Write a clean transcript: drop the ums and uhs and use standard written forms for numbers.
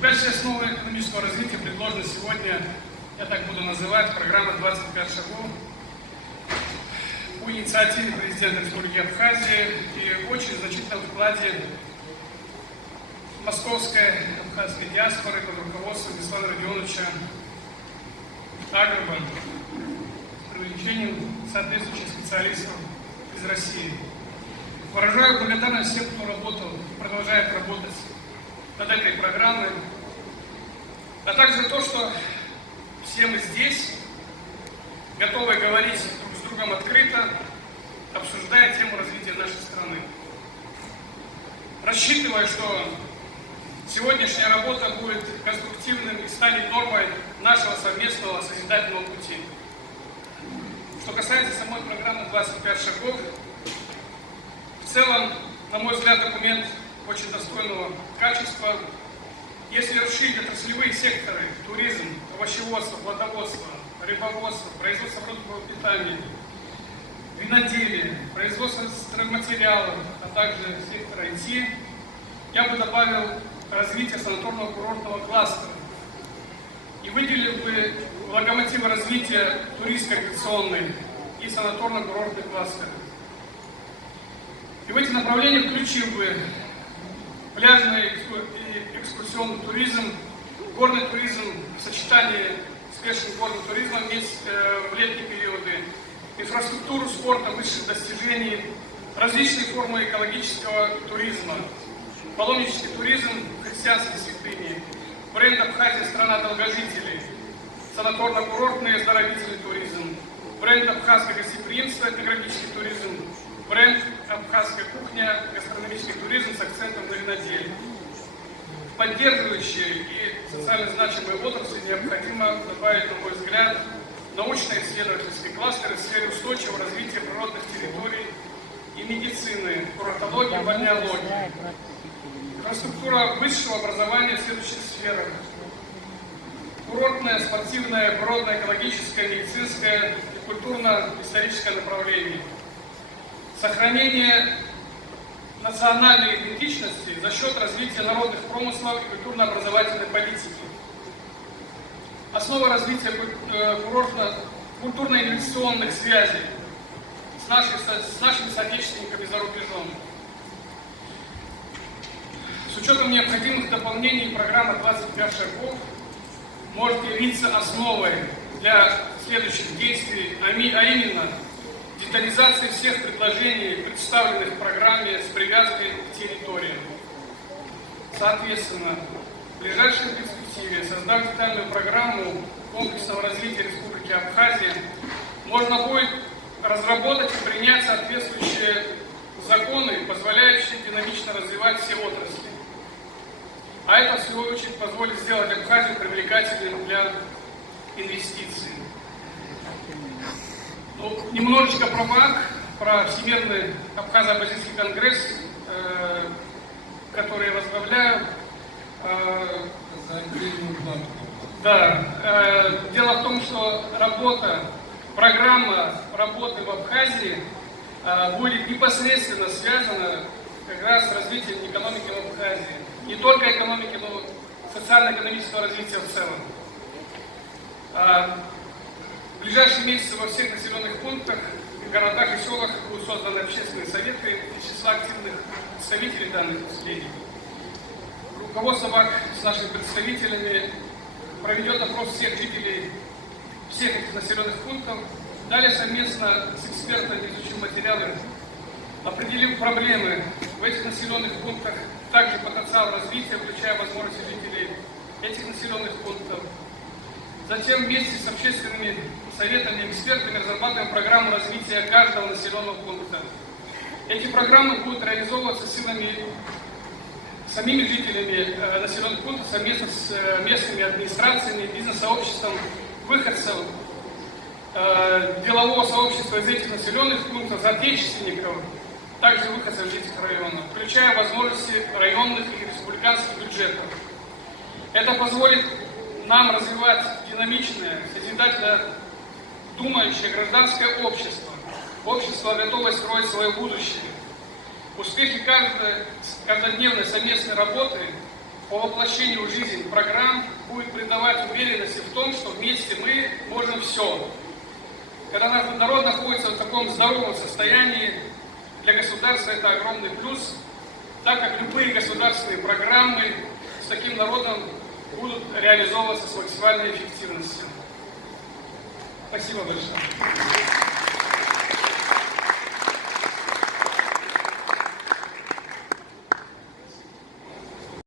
В качестве основы экономического развития предложена сегодня, я так буду называть, программа 25 шагов по инициативе президента Республики Абхазия и очень значительном вкладе московской абхазской диаспоры под руководством Вячеслава Родионовича Агрова с привлечением соответствующих специалистов из России. Выражаю благодарность всем, кто работал и продолжает работать над этой программой, а также то, что все мы здесь готовы говорить друг с другом открыто, обсуждая тему развития нашей страны. Рассчитывая, что сегодняшняя работа будет конструктивным и станет нормой нашего совместного созидательного пути. Что касается самой программы 25 шагов, в целом, на мой взгляд, документ очень достойного качества. Если расширить отраслевые секторы, туризм, овощеводство, плодоводство, рыбоводство, производство продуктов питания, виноделие, производство стройматериалов, а также сектор IT, я бы добавил развитие санаторного курортного кластера и выделил бы локомотивы развития туристско-рекреационной и санаторно-курортный кластер. И в эти направления включил бы пляжный и экскурсионный туризм, горный туризм в сочетании с пешим горным туризмом в летние периоды, инфраструктуру спорта высших достижений, различные формы экологического туризма, паломнический туризм, христианские святыни, бренд Абхазия страна долгожителей, санаторно-курортный и оздоровительный туризм, бренд Абхазское гостеприимство, этнографический туризм, бренд «Абхазская кухня», гастрономический туризм с акцентом на виноделие. В поддерживающие и социально значимые отрасли необходимо добавить, на мой взгляд, научно-исследовательский кластер в сфере устойчивого развития природных территорий и медицины, курортологии, балнеологии. Инфраструктура высшего образования в следующих сферах. Курортное, спортивное, природно-экологическое, медицинское и культурно-историческое направление. Сохранение национальной идентичности за счет развития народных промыслов и культурно-образовательной политики. Основа развития культурно-инвестиционных связей с нашими соотечественниками за рубежом. С учетом необходимых дополнений программа 25 шагов может явиться основой для следующих действий, а именно детализации всех предложений, представленных в программе с привязкой к территориям. Соответственно, в ближайшей перспективе, создав детальную программу комплексного развития Республики Абхазия, можно будет разработать и принять соответствующие законы, позволяющие динамично развивать все отрасли. А это, в свою очередь, позволит сделать Абхазию привлекательной для инвестиций. Немножечко про МАК, про Всемирный Абхазо-Абазийский конгресс, который я возглавляю. Дело в том, что программа работы в Абхазии будет непосредственно связана как раз с развитием экономики в Абхазии. Не только экономики, но и социально-экономического развития в целом. В ближайшие месяцы во всех населенных пунктах, городах и селах будут созданы общественные советы из числа активных представителей данных населений. Руководство ВАК с нашими представителями проведет опрос всех жителей всех этих населенных пунктов. Далее совместно с экспертами изучим материалы, определим проблемы в этих населенных пунктах, также потенциал развития, включая возможности жителей этих населенных пунктов. Затем вместе с общественными советами и экспертами разрабатываем программу развития каждого населенного пункта. Эти программы будут реализовываться самими жителями населенных пунктов совместно с местными администрациями, бизнес-сообществом, выходцев делового сообщества из этих населенных пунктов, соотечественников, также выходцев из этих районов, включая возможности районных и республиканских бюджетов. Это позволит нам развивать динамичное, созидательно думающее гражданское общество. Общество готово строить свое будущее. Успехи каждодневной совместной работы по воплощению в жизнь программ будет придавать уверенности в том, что вместе мы можем все. Когда наш народ находится в таком здоровом состоянии, для государства это огромный плюс, так как любые государственные программы с таким народом будут реализовываться с максимальной эффективностью. Спасибо большое.